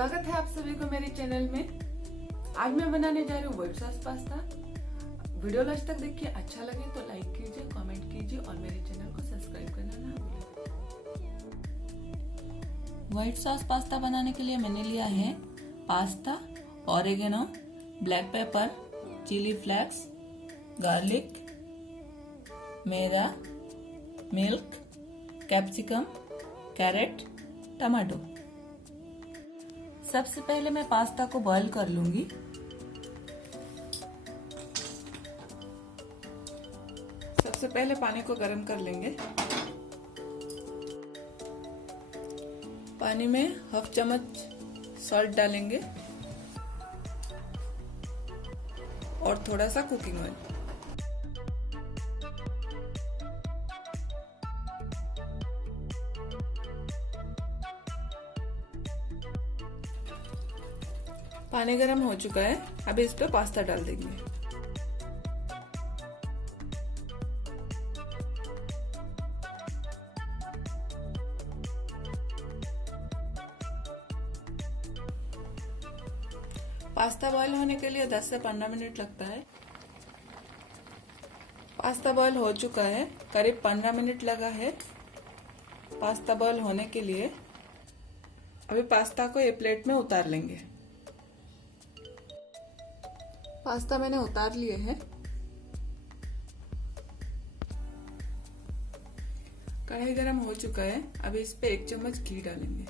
स्वागत है आप सभी को मेरे चैनल में। आज मैं बनाने जा रही हूँ white sauce pasta. Video last तक देखिए, अच्छा लगे तो लाइक कीजिए, कमेंट कीजिए और मेरे चैनल को सब्सक्राइब करना ना भूलें। व्हाइट सॉस पास्ता बनाने के लिए मैंने लिया है pasta, oregano, black pepper, chilli flakes, garlic, maida, milk, capsicum, carrot, tomato. सबसे पहले मैं पास्ता को बॉईल कर लूंगी। सबसे पहले पानी को गर्म कर लेंगे। पानी में हाफ चम्मच सॉल्ट डालेंगे और थोड़ा सा कुकिंग ऑयल। पानी गर्म हो चुका है, अब इस पे पास्ता डाल देंगे। पास्ता बॉईल होने के लिए 10 से 15 मिनट लगता है। पास्ता बॉईल हो चुका है, करीब 15 मिनट लगा है पास्ता बॉईल होने के लिए। अभी पास्ता को एक प्लेट में उतार लेंगे। पास्ता मैंने उतार लिए हैं। कढ़ाई गरम हो चुका है, अब इस पे 1 चम्मच घी डालेंगे।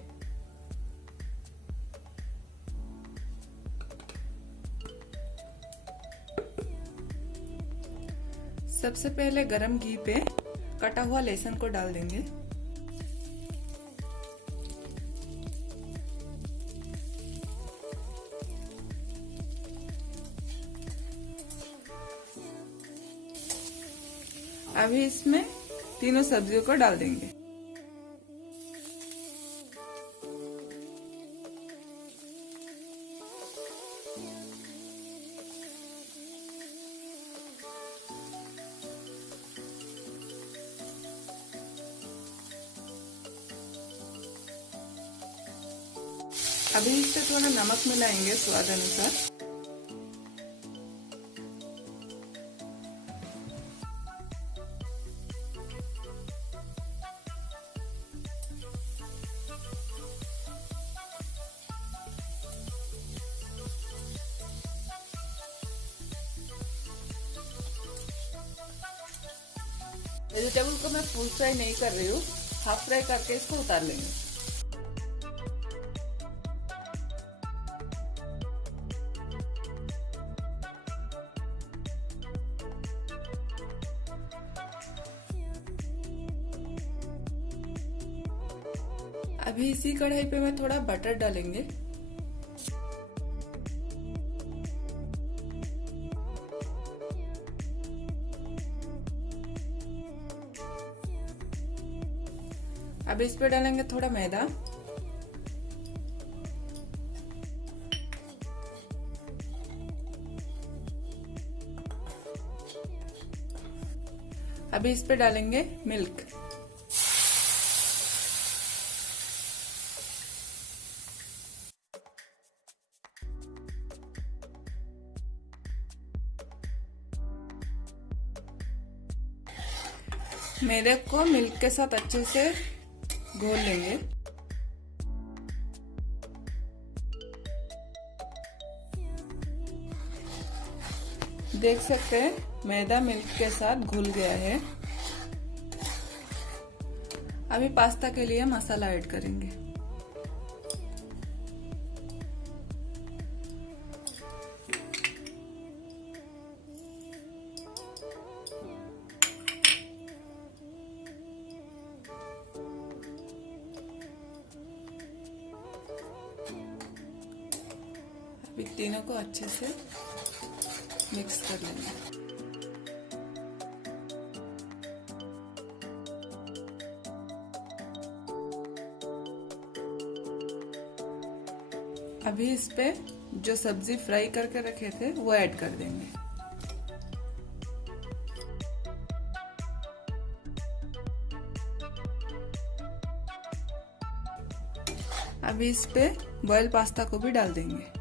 सबसे पहले गरम घी पे कटा हुआ लहसुन को डाल देंगे। अभी इसमें तीनों सब्जियों को डाल देंगे। अभी इस पे थोड़ा नमक मिलाएंगे स्वाद अनुसार। वेजिटेबल को मैं फुल फ्राई नहीं कर रही हूँ, हाफ फ्राई करके इसको उतार लेंगे। अभी इसी कढ़ाई पे मैं थोड़ा बटर डालेंगे। अब इस पे डालेंगे थोड़ा मैदा। अभी इस पे डालेंगे मिल्क। मैदे को मिल्क के साथ अच्छे से घोल लेंगे। देख सकते हैं मैदा मिल्क के साथ घुल गया है। अभी पास्ता के लिए मसाला ऐड करेंगे। अभी तीनों को अच्छे से मिक्स कर लेंगे। अभी इस पे जो सब्जी फ्राई करके रखे थे वो ऐड कर देंगे। अभी इस पे बॉयल पास्ता को भी डाल देंगे।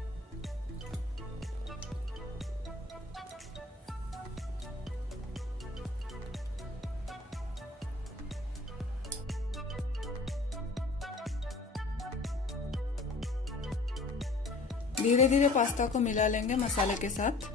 धीरे धीरे पास्ता को मिला लेंगे मसाले के साथ।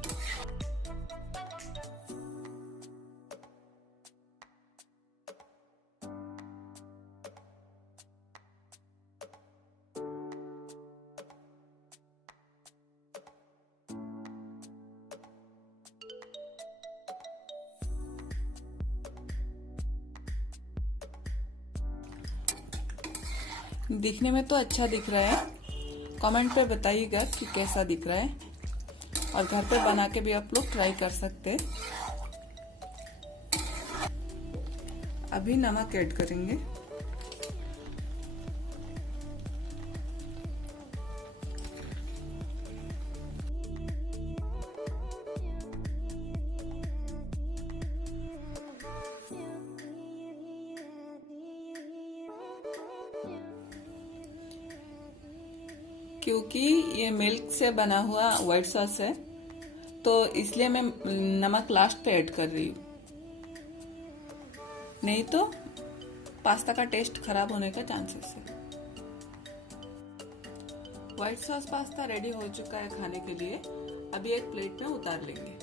दिखने में तो अच्छा दिख रहा है, कमेंट पे बताइएगा कि कैसा दिख रहा है, और घर पे बना के भी आप लोग ट्राई कर सकते हैं। अभी नमक ऐड करेंगे। क्योंकि ये मिल्क से बना हुआ व्हाइट सॉस है, तो इसलिए मैं नमक लास्ट पे ऐड कर रही हूँ, नहीं तो पास्ता का टेस्ट खराब होने का चांसेस है। व्हाइट सॉस पास्ता रेडी हो चुका है खाने के लिए। अभी एक प्लेट में उतार लेंगे।